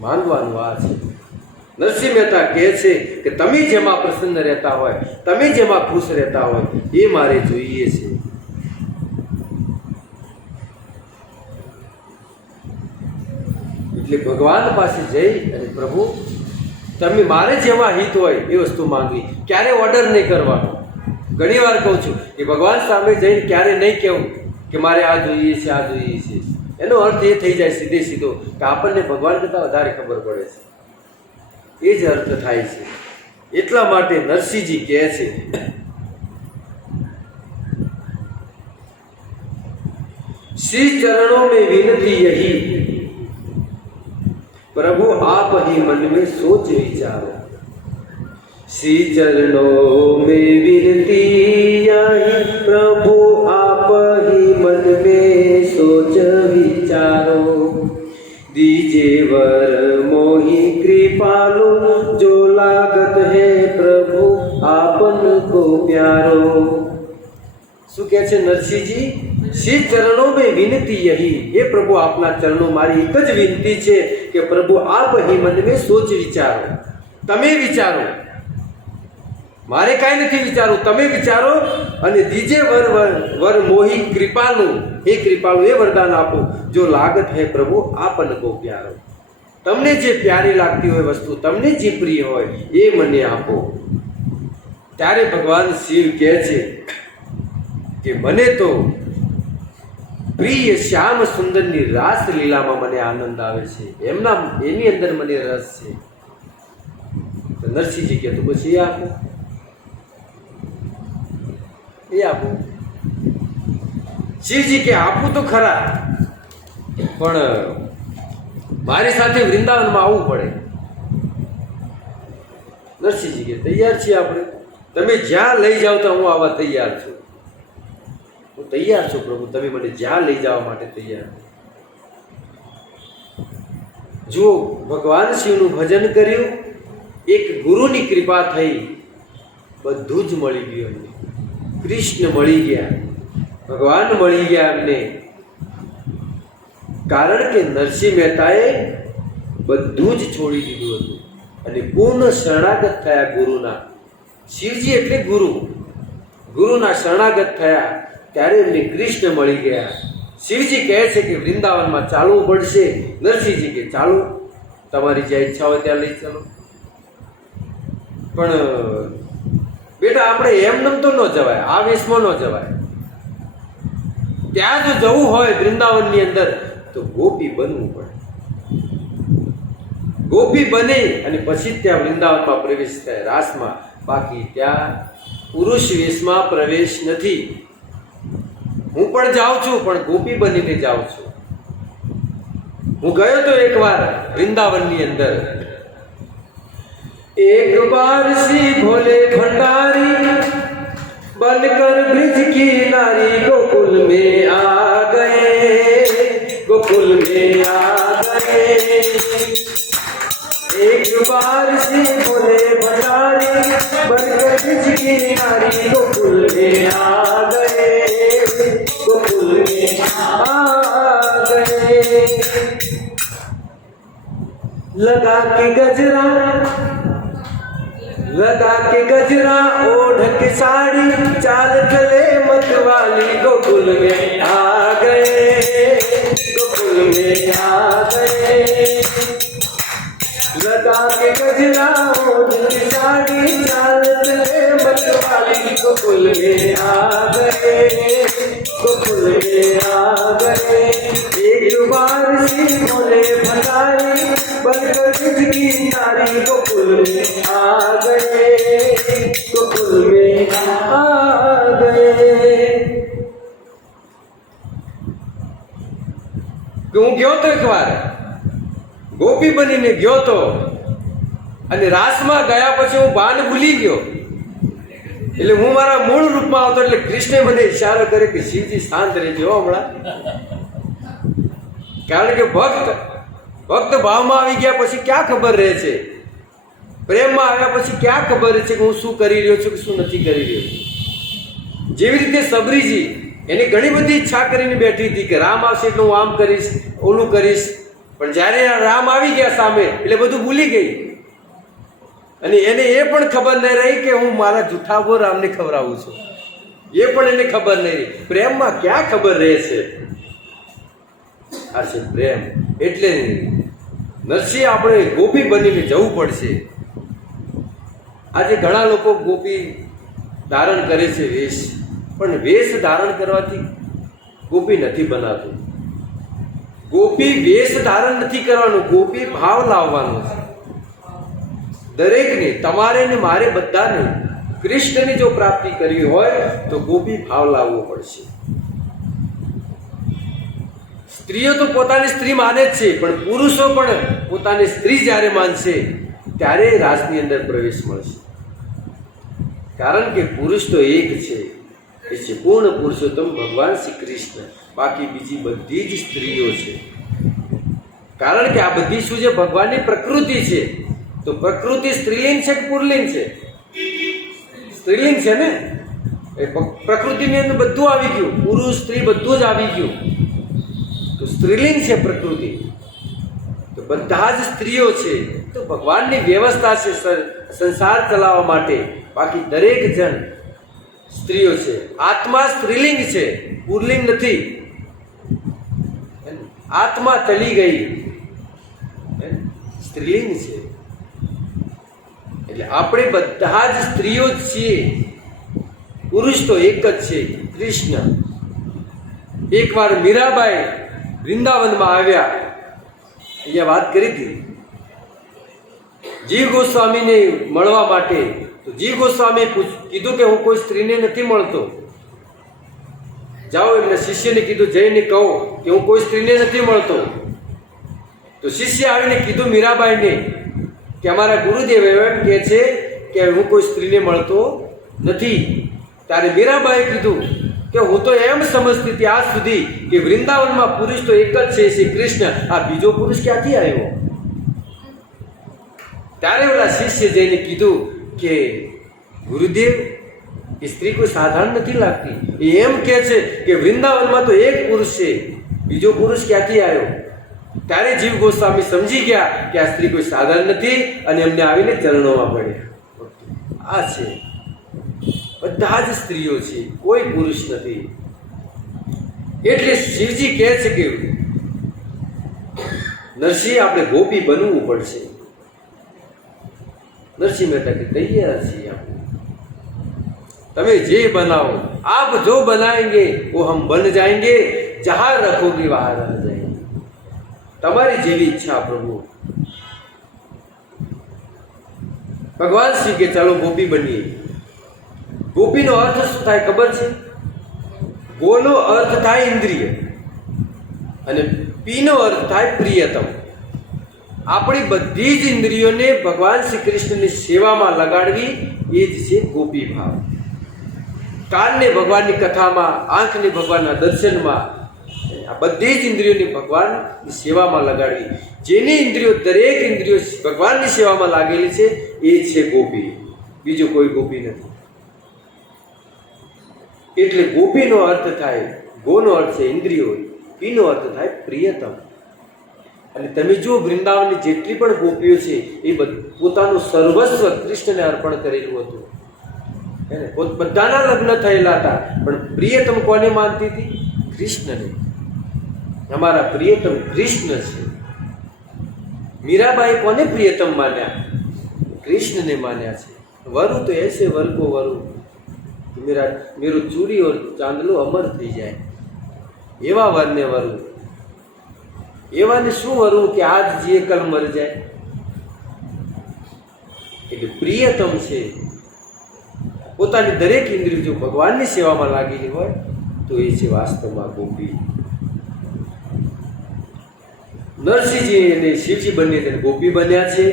માંગવાનું આ છે. નરસિંહ મહેતા કહે છે કે તમે જેમાં પ્રસન્ન રહેતા હોય, તમે જેમાં ખુશ રહેતા હોય એ મારે જોઈએ છે. એટલે ભગવાન પાસે જઈ અને પ્રભુ તમે મારે જેમાં હિત હોય એ વસ્તુ માંગવી. ક્યારે ઓર્ડર નહીં કરવાનો. ઘણી વાર કહું છું કે ભગવાન સામે જઈને ક્યારે નહીં કહેવું કે મારે આ જોઈએ છે, આ જોઈએ છે. એનો અર્થ એ થઈ જાય સીધે સીધો કે આપણને ભગવાન કરતાં વધારે ખબર પડે છે. એ જ અર્થ થાય છે. એટલા માટે નરસિંહજી કહે છે श्री चरणों में विनती यही, प्रभु आप ही मन में सोच विचारो. श्री चरणों में विनती यही, प्रभु आप ही मन में सोच विचारो. दीजे वर मोहि कृपालु, जो लागत है प्रभु आपन को प्यारो. શું કહે છે નરસિંહજી? શ્રી ચરણો में विनती यही, हे प्रभु આપના ચરણો મારી એક જ વિનંતી છે કે પ્રભુ આપ ही मन में सोच વિચારો. તમે વિચારો મારે કાંઈ નથી વિચારવું, તમે વિચારો અને દીજે વર મોહી કૃપાનું, હે કૃપાળુ એ વરદાન આપો, જો લાગત હે પ્રભુ આપન કો પ્યારો. તમને જે પ્યારી લાગતી હોય વસ્તુ, તમને જે પ્રિય હોય એ મને આપો. ત્યારે ભગવાન શિવ કહે છે કે મને તો પ્રિય શ્યામ સુંદરની રાસ લીલામાં મને આનંદ આવે છે, એની અંદર મને રસ છે. તો નરસિંહજી કહે તો પછી એ આપો, એ આપો. શિવજી કે આપું તો ખરા, પણ મારી સાથે વૃંદાવનમાં આવવું પડે. નરસિંહજી કે તૈયાર છીએ આપણે, તમે જ્યાં લઈ જાઓ તો હું આવવા તૈયાર છું. હું તૈયાર છું પ્રભુ, તમે મને જ્યાં લઈ જવા માટે તૈયાર. જુઓ, ભગવાન શિવનું ભજન કર્યું, એક ગુરુની કૃપા થઈ, બધું જ મળી ગયું એમને. કૃષ્ણ મળી ગયા, ભગવાન મળી ગયા એમને. કારણ કે નરસિંહ મહેતાએ બધું જ છોડી દીધું હતું અને પૂર્ણ શરણાગત થયા ગુરુના. શિવજી એટલે ગુરુ, ગુરુના શરણાગત થયા ત્યારે એમને કૃષ્ણ મળી ગયા. શિવજી કહે છે કે વૃંદાવનમાં ચાલવું પડશે. નરસિંહજી કે ચાલુ, તમારી જ્યાં ઈચ્છા હોય ત્યાં લઈ ચાલો. પણ બેટા આપણે એમનેમ તો ન જવાય, આ વેશમાં ન જવાય. ત્યાં જો જવું હોય વૃંદાવનની અંદર તો ગોપી બનવું પડે. ગોપી બને અને પછી ત્યાં વૃંદાવનમાં પ્રવેશ થાય, રાસમાં. બાકી ત્યાં પુરુષ વેશમાં પ્રવેશ નથી. હું પણ જાઉં છું, પણ ગોપી બનીને જાઉં છું. હું ગયો તો એકવાર વૃંદાવનની અંદર. एक बार श्री भोले भंडारी बनकर ब्रिज की नारी गोकुल में आ गए, गोकुल में आ गए. एक बार श्री भोले भंडारी बनकर ब्रिज की नारी गोकुल में आ गए, गोकुल में आ गए. लगा के गजरा, लगा के गजरा ओढ़ के साड़ी, चाल चले मतवाली गोकुल में आ गए, गोकुल में आ गए. लगा के गजरा ओढ़ के साड़ी, चाल चले मतवाली गोकुल में आ गए, गोकुल में आ गए. एक बार श्री भोले भंडारी बनकर ब्रिज की नारी गोकुल में आ गए, गोकुल में आ गए. હું ગયો તો એકવાર ગોપી બનીને ગયો તો, અને રાસમાં ગયા પછી હું ભાન ભૂલી ગયો. એટલે હું મારા મૂળ રૂપમાં આવતો, એટલે કૃષ્ણે મને ઈશારો કર્યો કે શિવજી શાંત રહેજો હમણાં. કારણ કે ભક્ત ભાવમાં આવી ગયા પછી ક્યાં ખબર રહે છે, પ્રેમમાં આવ્યા પછી ક્યાં ખબર રહે છે કે હું શું કરી રહ્યો છું કે શું નથી કરી રહ્યો. જેવી રીતે સબરીજી એની ઘણી બધી ઈચ્છા કરીને બેઠી હતી કે રામ આવશે એટલે હું આમ કરીશ, ઓલું કરીશ. પણ જ્યારે રામ આવી ગયા સામે એટલે બધું ભૂલી ગઈ. અને એને એ પણ ખબર નહીં રહી કે હું મારા જૂઠાભો રામને ખવડાવું છું. એ પણ એને ખબર નહીં રહી. પ્રેમમાં ક્યાં ખબર રહે છે. આ છે પ્રેમ. એટલે નરસિંહ આપણે ગોપી બનીને જવું પડશે. આજે ઘણા લોકો ગોપી ધારણ કરે છે વેશ, પણ વેશ ધારણ કરવાથી ગોપી નથી બનાતું. ગોપી વેશ ધારણ નથી કરવાનું, ગોપી ભાવ લાવવાનો છે. દરેકને, તમારે ને મારે બધાને કૃષ્ણની જો પ્રાપ્તિ કરવી હોય તો ગોપી ભાવ લાવવો પડશે. સ્ત્રીઓ તો પોતાની સ્ત્રી માને જ છે, પણ પુરુષો પણ પોતાની સ્ત્રી જ્યારે માનશે ત્યારે રાસની અંદર પ્રવેશ મળશે. કારણ કે પુરુષ તો એક છે, એ છે પૂર્ણ પુરુષોત્તમ ભગવાન શ્રી કૃષ્ણ. બાકી બીજી બધી જ સ્ત્રીઓ છે. કારણ કે આ બધી શું છે? ભગવાનની પ્રકૃતિ છે. તો પ્રકૃતિ સ્ત્રીલિંગ છે કે પુરલિંગ છે? સ્ત્રીલિંગ છે ને. એ પ્રકૃતિની અંદર બધું આવી ગયું, પુરુષ સ્ત્રી બધું જ આવી ગયું. તો સ્ત્રીલિંગ છે પ્રકૃતિ. તો બધા જ સ્ત્રીઓ છે. તો ભગવાનની વ્યવસ્થા છે સર. સંસાર ચલાવવા માટે, બાકી દરેક જણ સ્ત્રીઓ છે. આત્મા સ્ત્રીલિંગ છે, પુરલિંગ નથી. આત્મા ચલી ગઈ, સ્ત્રીલિંગ છે. એટલે આપણે બધા જ સ્ત્રીઓ જ છીએ. પુરુષ તો એક જ છે, કૃષ્ણ. એકવાર મીરાબાઈ વૃંદાવનમાં આવ્યા, અહીંયા વાત કરી હતી જીવ ગોસ્વામીને મળવા માટે. તો જીવ ગોસ્વામી કીધું કે હું કોઈ સ્ત્રીને નથી મળતો. જાઓ એમના શિષ્યને કીધું, જઈને કહો કે હું કોઈ સ્ત્રીને નથી મળતો. તો શિષ્ય આવીને કીધું મીરાબાઈને કે અમારા ગુરુદેવ એમ કહે છે કે હું કોઈ સ્ત્રીને મળતો નથી. ત્યારે મીરાબાઈએ કીધું કે હું તો એમ સમજતી હતી આજ સુધી કે વૃંદાવનમાં પુરુષ તો એક જ છે, શ્રી કૃષ્ણ. આ બીજો પુરુષ ક્યાંથી આવ્યો? ત્યારે ઓલા શિષ્ય જઈને કીધું કે ગુરુદેવ, એ સ્ત્રી કોઈ સાધારણ નથી લાગતી. એ એમ કહે છે કે વૃંદાવનમાં તો એક પુરુષ છે, બીજો પુરુષ ક્યાંથી આવ્યો? ત્યારે જીવ ગોસ્વામી સમજી ગયા કે આ સ્ત્રી કોઈ સાધારણ નથી અને એમને આવીને ચરણોમાં પડ્યા. આ છે, બધા જ સ્ત્રીઓ છે, કોઈ પુરુષ નથી. એટલે શિવજી કહે છે કે નરસિંહ આપણે ગોપી બનવું પડશે. नरसिंह मेहता की तैयार છીએ આપણે. તમે જે બનાવો, आप जो बनाएंगे वो हम बन जाएंगे, जहां रखोगे वहां रह जाएंगे. તમારી જેવી ઈચ્છા પ્રભુ. ભગવાન શ્રી કે ચાલો ગોપી બનીએ. ગોપીનો અર્થ શું થાય ખબર છે? ગોનો અર્થ થાય ઇન્દ્રિય અને પીનો અર્થ થાય પ્રિયતમ. આપણી બધી જ ઇન્દ્રિયોને ભગવાન શ્રી કૃષ્ણની સેવામાં લગાડવી એ જ છે ગોપી ભાવ. કાનને ભગવાનની કથામાં, આંખને ભગવાનના દર્શનમાં, આ બધી જ ઇન્દ્રિયોને ભગવાનની સેવામાં લગાડવી. જેની ઇન્દ્રિયો, દરેક ઇન્દ્રિયો ભગવાનની સેવામાં લાગેલી છે એ છે ગોપી, બીજું કોઈ ગોપી નથી. એટલે ગોપીનો અર્થ થાય, ગોનો અર્થ છે ઇન્દ્રિયો, પીનો અર્થ થાય પ્રિયતમ. અને તમે જુઓ વૃંદાવનની જેટલી પણ ગોપીઓ છે એ પોતાનું સર્વસ્વ કૃષ્ણને અર્પણ કરેલું હતું. બધાના લગ્ન થયેલા હતા, પણ પ્રિયતમ કોને માનતી હતી? કૃષ્ણને. અમારા પ્રિયતમ કૃષ્ણ છે. મીરાબાઈ કોને પ્રિયતમ માન્યા? કૃષ્ણને માન્યા છે. વરુ તો એસે વર કો વરુ મેરો ચૂડી ઓર ચાંદલો અમર થઈ જાય, એવા વરને વરુ. એવાને શું વરવું કે આજ જીએ કલ મરી જાય? એટલે પ્રિયતમ છે. પોતાની દરેક ઇન્દ્રિય જો ભગવાનની સેવામાં લાગેલી હોય તો એ છે વાસ્તવમાં ગોપી. નરસિંહજી અને શિવજી બંને જણ ગોપી બન્યા છે.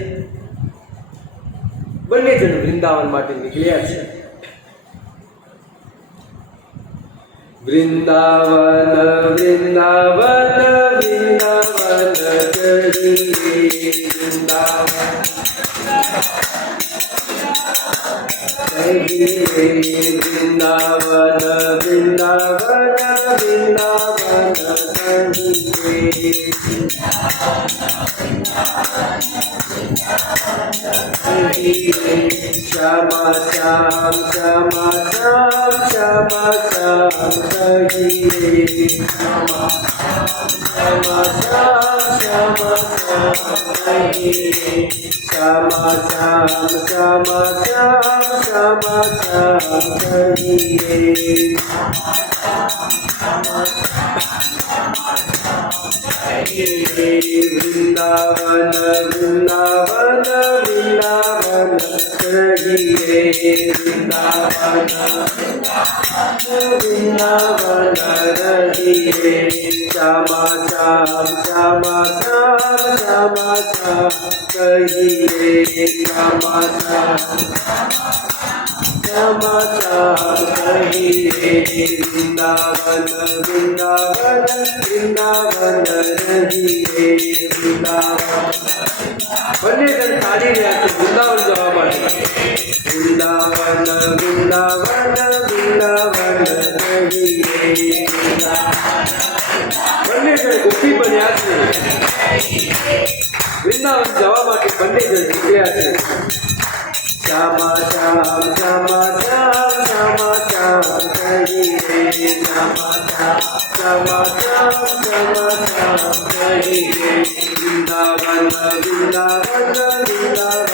બંને જણ વૃંદાવન માટે નીકળ્યા છે. વૃંદાવન વૃંદાવન વૃંદાવન કહીએ, વૃંદાવન કહીએ, વૃંદાવન વૃંદાવન વૃંદાવન કહીએ. શ્યામા શ્યામ શ્યામા શ્યામ શ્યામા શ્યામ કહીએ. શ્યામા શ્યામ શ્યામા શ્યામ કહીએ. શ્યામા શ્યામ શ્યામા શ્યામ શ્યામા શ્યામ કહીએ. વૃંદાવન વૃંદાવન વૃંદાવન કહીએ. વૃંદાવન વૃંદાવન રહીએ. શ્યામા શ્યામ શ્યામા શ્યામ શ્યામા શ્યામ કહીએ. શ્યામા શ્યામ શ્યામા શ્યામ કહીએ. વૃંદાવન વૃંદાવન વૃંદાવન રહીએ. વૃંદાવન બંને જણ ચાલી રહ્યા છે વૃંદાવન જવા માટે. વૃંદાવન વૃંદાવન વૃંદાવન રહીએ. બંને જણ ગોપી બન્યા છે. વૃંદાવન જવા માટે બંને જણ નીકળ્યા છે. શ્યામા શ્યામ શ્યામા શ્યામ શ્યામા શ્યામ કહીએ શ્યામા શ્યામ શ્યામા શ્યામ શ્યામા શ્યામ કહીએ વૃંદાવન વૃંદાવન વૃંદાવન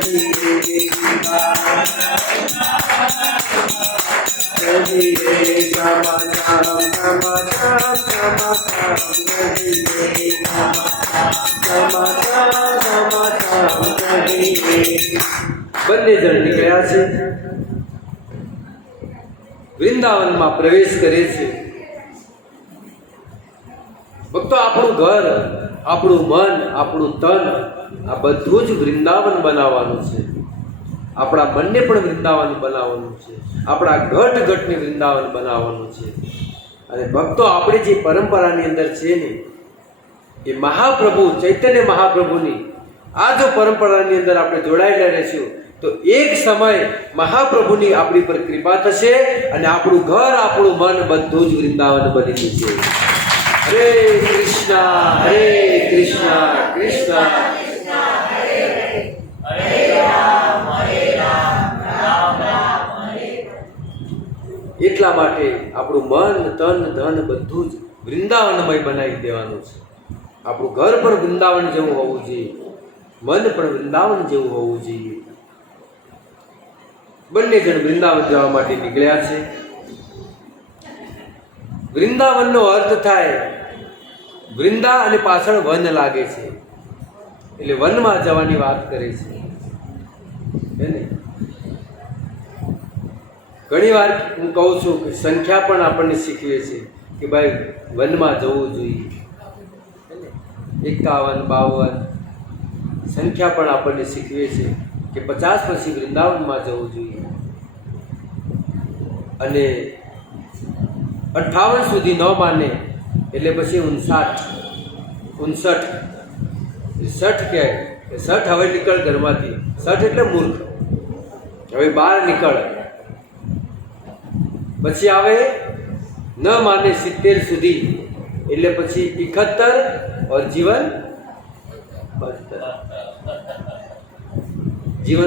કહીએ કહીએ શ્યામા શ્યામ શ્યામા શ્યામ શ્યામા શ્યામ કહીએ શ્યામા શ્યામ શ્યામા શ્યામ કહીએ. બંને જણ નીકળ્યા છે, વૃંદાવનમાં પ્રવેશ કરે છે. ભક્તો, આપણું ઘર, આપણું મન, આપણું તન આ બધું જ વૃંદાવન બનાવવાનું છે. આપણા મનને પણ વૃંદાવન બનાવવાનું છે, આપણા ઘટ ઘટને વૃંદાવન બનાવવાનું છે. અને ભક્તો, આપણી જે પરંપરાની અંદર છે ને એ મહાપ્રભુ ચૈતન્ય મહાપ્રભુની આ જો પરંપરાની અંદર આપણે જોડાયેલા રહીશું તો એક સમય મહાપ્રભુની આપણી પર કૃપા થશે અને આપણું ઘર, આપણું મન બધું જ વૃંદાવન બની જશે. હરે કૃષ્ણ, હરે કૃષ્ણ, કૃષ્ણ એટલા માટે આપણું મન, તન, ધન બધું જ વૃંદાવનમય બનાવી દેવાનું છે. આપણું ઘર પણ વૃંદાવન જેવું હોવું જોઈએ, મન પણ વૃંદાવન જેવું હોવું જોઈએ. બંને જણ વૃંદાવન જવા માટે નીકળ્યા છે. વૃંદાવનનો અર્થ થાય વૃંદા અને પાછળ વન લાગે છે એટલે વનમાં જવાની વાત કરે છે. ઘણી વાર હું કહું છું કે સંખ્યા પણ આપણને શીખવે છે કે ભાઈ વનમાં જવું જોઈએ. 51, 52 સંખ્યા પણ આપણને શીખવે છે કે 50 પછી વૃંદાવનમાં જવું જોઈએ અને 58 સુધી ન માને એટલે પછી 59 60 કહે 60 હવે નીકળ ઘરમાંથી. 60 એટલે મૂર્ખ, હવે બહાર નીકળ. પછી આવે ન માને 70 સુધી એટલે પછી 71 और जीवन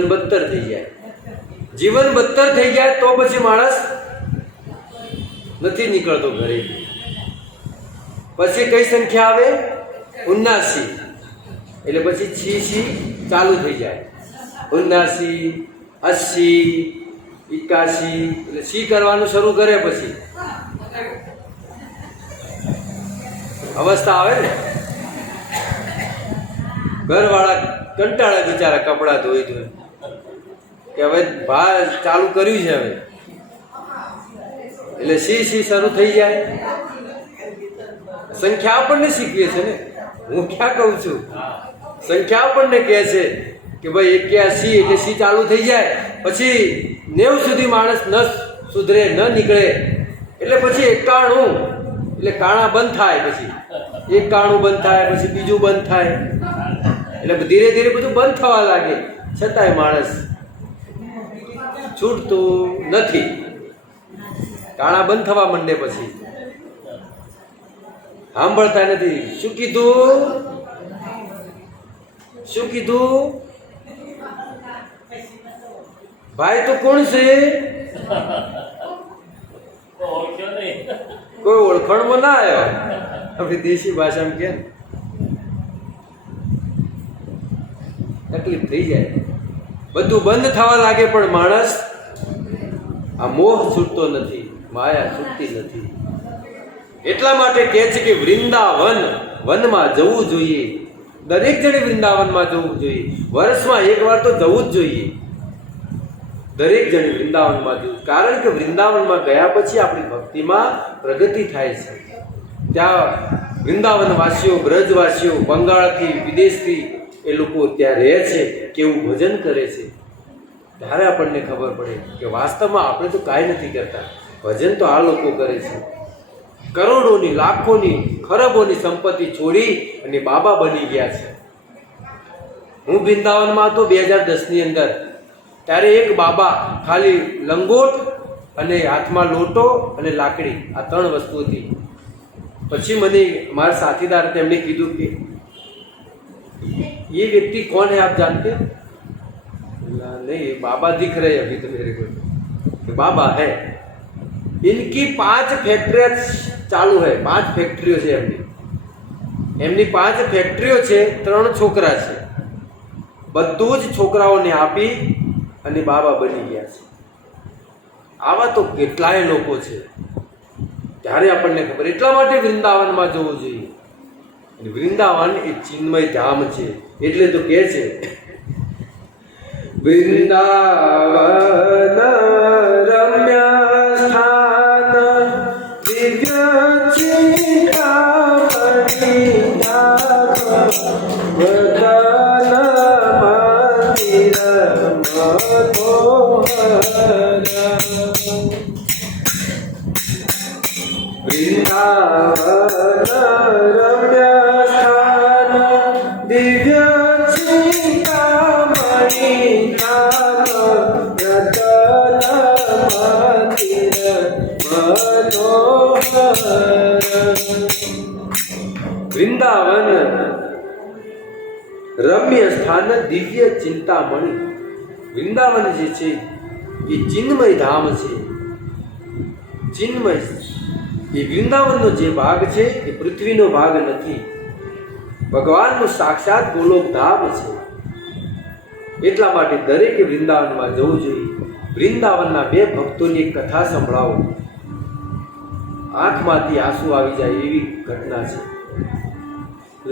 बदतर થઈ જાય. જીવન બદતર થઈ જાય તો પછી માણસ નથી નીકળતો ઘરે. પછી કઈ સંખ્યા આવે? 79 એટલે પછી છી ચાલુ થઈ જાય. 79, 80, 81 એટલે સી કરવાનું શરૂ કરે. પછી અવસ્થા આવે ને, ઘરવાળા કંટાળે બિચારા કપડાં ધોઈ કે હવે ભાર ચાલુ કર્યું છે હવે એટલે સી શરૂ થઈ જાય. સંખ્યા આપણને શીખવે છે ને, હું ક્યાં કહું છું, સંખ્યા આપણને કહે છે કે ભાઈ 81 એટલે સી ચાલુ થઈ જાય. પછી 90 સુધી માણસ ન સુધરે, ન નીકળે એટલે પછી 91 એટલે કાણા બંધ થાય. પછી એક કાણું બંધ થાય, પછી બીજું બંધ થાય એટલે ધીરે ધીરે બધું બંધ થવા લાગે. છતાંય માણસ છૂટતું નથી, કાણા બંધ થવા માંડે. પછી સાંભળતા નથી. શું કીધું? ભાઈ તો કોણ છે? કોઈ ઓળખાણમાં ના આવ્યો. આપણી દેશી ભાષામાં કે તકલીફ થઈ જાય, બધું બંધ થવા લાગે. પણ માણસ આ મોહ છૂટતો નથી, માયા છૂટતી નથી. એટલા માટે કહે છે કે વૃંદાવન, વનમાં જવું જોઈએ. દરેક જણે વૃંદાવનમાં જવું જોઈએ. વર્ષમાં એકવાર તો જવું જ જોઈએ. દરેક જણે વૃંદાવનમાં જવું, કારણ કે વૃંદાવનમાં ગયા પછી આપણી ભક્તિમાં પ્રગતિ થાય છે. ત્યાં વૃંદાવનવાસીઓ, બ્રજવાસીઓ, બંગાળથી, વિદેશથી એ લોકો ત્યાં રહે છે, કેવું ભજન કરે છે. ત્યારે આપણને ખબર પડે કે વાસ્તવમાં આપણે તો કાંઈ નથી કરતા, ભજન તો આ લોકો કરે છે. કરોડોની, લાખોની, ખરબોની સંપત્તિ છોડી અને બાબા બની ગયા છે. હું વૃંદાવનમાં હતો 2010ની અંદર. ત્યારે એક બાબા ખાલી લંગોટ અને હાથમાં લોટો અને લાકડી, આ 3 વસ્તુ હતી. પછી મને મારા સાથીદાર તેમણે કીધું કે ये व्यक्ति कौन है आप जानते? बोला नहीं, बाबा दिख रहे अभी तो मेरे को, तो बाबा है। इनकी 5 फैक्ट्रियां चालू है, 5 फैक्ट्रियों છે એમની 5 ફેક્ટરીઓ છે, 3 છોકરા છે, બધું જ છોકરાઓને આપી અને બાબા બની ગયા છે। આવા તો કેટલાય લોકો છે। ત્યારે આપણને ખબર, એટલા માટે વૃંદાવનમાં જવું જોઈએ। અને વૃંદાવન એ ચિન્મય ધામ છે, એટલે તો કહે છે વૃંદાવન રમ્ય સ્થાન દિવ્ય ચિંતામણી ધામ વદન મંદિર મનોહર। વૃંદાવન રમ્ય સ્થાન દિવ્ય ચિંતામણી ધામ રતન મંદિર મનોહર। વૃંદાવન રમ્ય સ્થાન દિવ્ય ચિંતામણી। વૃંદાવન જે છે એ ચિન્મય ધામ છે, ચિન્મય। એ વૃંદાવનનો જે ભાગ છે એ પૃથ્વીનો ભાગ નથી, ભગવાનનું સાક્ષાત ગોલોક ધામ છે। એટલા માટે દરેકે વૃંદાવનમાં જવું જોઈએ। વૃંદાવનના 2 ભક્તોની એક કથા સંભળાવો, આંખમાંથી આંસુ આવી જાય એવી ઘટના છે।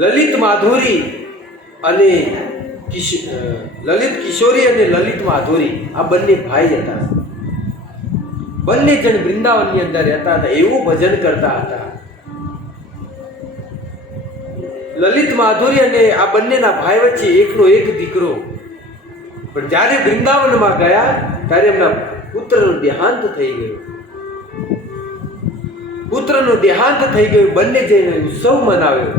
લલિત માધુરી અને લલિત કિશોરી અને લલિત માધુરી આ બંને ભાઈ હતા। બંને જણ વૃંદાવનની અંદર રહેતા હતા, એવું ભજન કરતા હતા। લલિત માધુરી અને આ બંનેના ભાઈ વચ્ચે એકનો એક દીકરો, પણ જ્યારે વૃંદાવનમાં ગયા ત્યારે એમના પુત્રનું દેહાંત થઈ ગયું। પુત્રનું દેહાંત થઈ ગયું, બંને જઈને ઉત્સવ મનાવ્યો।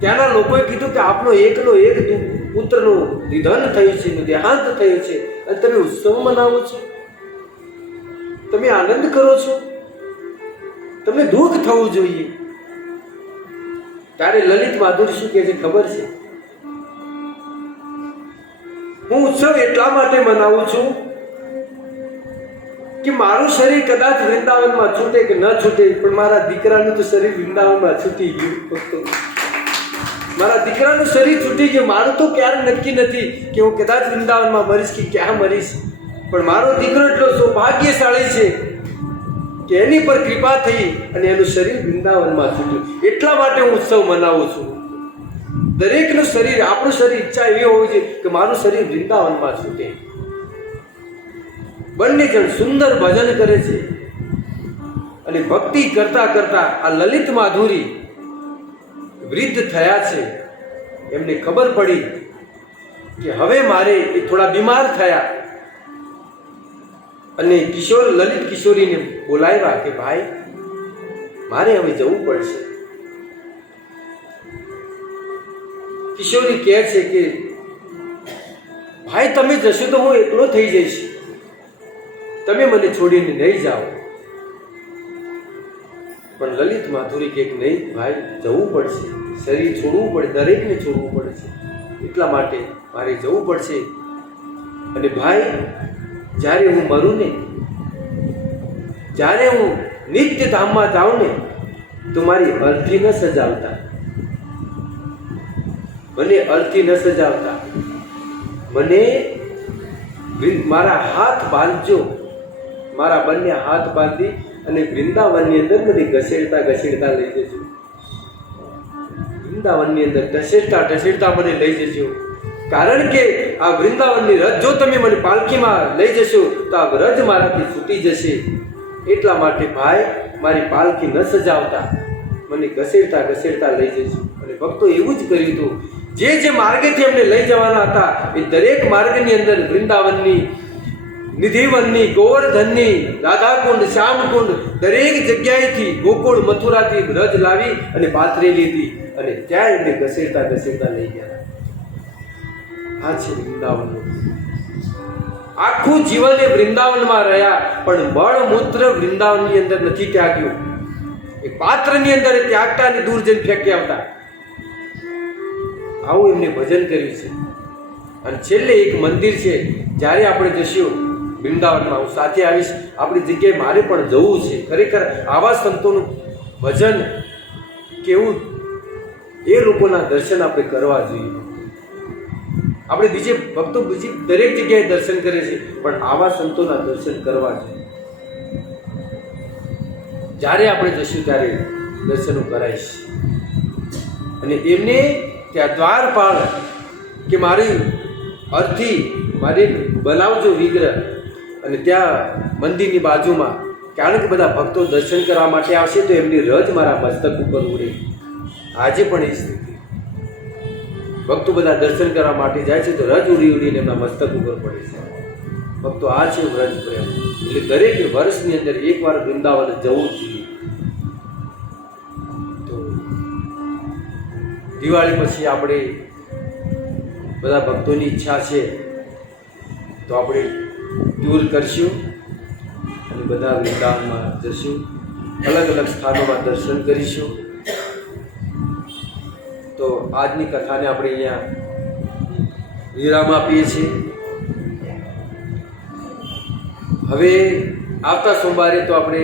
ત્યાંના લોકોએ કીધું કે આપનો એકનો એક પુત્રનું નિધન થયું છે, દેહાંત થયું છે, અને તમે ઉત્સવ મનાવો છો, તમે આનંદ કરો છો, તમને દુઃખ થવું જોઈએ। ત્યારે લલિત માધુરી શું કહે છે ખબર છે? હું ઉત્સવ એટલા માટે મનાવું છું કે મારું શરીર કદાચ વૃંદાવનમાં છૂટે કે ન છૂટે, પણ મારા દીકરાનું તો શરીર વૃંદાવનમાં છૂટી ગયું। મારા દીકરાનું શરીર છૂટી ગયું। મારું તો ક્યારે નક્કી નથી કે હું કદાચ વૃંદાવનમાં મરીશ કે ક્યાં મરીશ, પણ મારો દીકરો એટલો સૌભાગ્યશાળી છે કે એની પર કૃપા થઈ અને એનું શરીર વૃંદાવનમાં છૂટ્યું। એટલા માટે હું ઉત્સવ મનાવું છું। દરેકનું શરીર, આપણું શરીર ઈચ્છા એવી હોવી જોઈએ કે મારું શરીર વૃંદાવનમાં છૂટે। બંને જણ સુંદર ભજન કરે છે અને ભક્તિ કરતા કરતા આ લલિત માધુરી વૃદ્ધ થયા છે। એમને ખબર પડી કે હવે મારે, એ થોડા બીમાર થયા અને લલિત કિશોરીને બોલાવ્યા કે ભાઈ મારે હવે જવું પડશે। કિશોરી કહે છે કે ભાઈ તમે જશો તો હું એકલો થઈ જઈશ, તમે મને છોડીને નહીં જાઓ। પણ લલિત માધુરી કહે કે નહીં ભાઈ, જવું પડશે, શરીર છોડવું પડે, દરેકને છોડવું પડે છે, એટલા માટે મારે જવું પડશે। અને ભાઈ જ્યારે હું મરું ને, જ્યારે હું નિત્ય ધામમાં જાઉં ને, તો મારી અર્થી ન સજાવતા, મને અર્થી ન સજાવતા, મને મારા હાથ બાંધજો, મારા બંને હાથ બાંધી અને વૃંદાવનની અંદર મને ઘસેડતા ઘસેડતા લઈ જજો। વૃંદાવનની અંદર ઘસેડતા ઘસેડતા મને લઈ જજો, કારણ કે આ વૃંદાવનની રજ જો તમે મને પાલખીમાં લઈ જશો તો આ રજ મારાથી છૂટી જશે। એટલા માટે ભાઈ મારી પાલખી ન સજાવતા, મને ઘસેડતા ઘસેડતા લઈ જજો। અને ભક્તો એવું જ કર્યું હતું। જે જે માર્ગેથી એમને લઈ જવાના હતા એ દરેક માર્ગની અંદર વૃંદાવનની, નિધિવનની, ગોવર્ધનની, રાધાકુંડ, શ્યામકુંડ, દરેક જગ્યાએથી, ગોકુળ મથુરાથી રજ લાવી અને પાથરેલી હતી અને ત્યાં એમને ઘસેડતા ઘસેડતા લઈ ગયા। આ છે વૃંદાવનનું। આખું જીવન એ વૃંદાવનમાં રહ્યા, પણ મળમૂત્ર વૃંદાવનની અંદર નથી ત્યાગ્યું। એ પાત્રની અંદર ત્યાગતા અને દૂર જઈને ફેંકી આવતા। આવું એમને ભજન કર્યું છે। અને છેલ્લે એક મંદિર છે, જ્યારે આપણે જઈશું વૃંદાવનમાં, હું સાથે આવીશ, આપણી જગ્યાએ મારે પણ જવું છે. ખરેખર આવા સંતોનું ભજન કેવું, એ લોકોના દર્શન આપણે કરવા જોઈએ. આપણે બીજે ભક્તો બીજી દરેક જગ્યાએ દર્શન કરે છે, પણ આવા સંતોના દર્શન કરવા જોઈએ. જ્યારે આપણે જઈશું ત્યારે દર્શનો કરાઈશ. અને એમને ત્યાં દ્વારપાળ કે મારી અર્થી મારી બનાવજો વિગ્રહ, અને ત્યાં મંદિરની બાજુમાં, કારણ કે બધા ભક્તો દર્શન કરવા માટે આવશે તો એમની રજ મારા મસ્તક ઉપર ઉડે. આજે પણ એ સ્થિતિ, ભક્તો બધા દર્શન કરવા માટે જાય છે તો રજ ઉડી ઉડીને એમના મસ્તક ઉપર પડે છે. ભક્તો આ છે વ્રજ પ્રેમ. એટલે દરેક વર્ષની અંદર એકવાર વૃંદાવન જવું જ જોઈએ. તો દિવાળી પછી આપણે બધા ભક્તોની ઈચ્છા છે તો આપણે ટૂર કરશું અને બધા વૃંદાવનમાં જશું, અલગ અલગ સ્થાનોમાં દર્શન કરીશું. તો આજની કથાને આપણે અહીંયા વિરામ આપીએ છીએ. હવે આવતા સોમવારે તો આપણે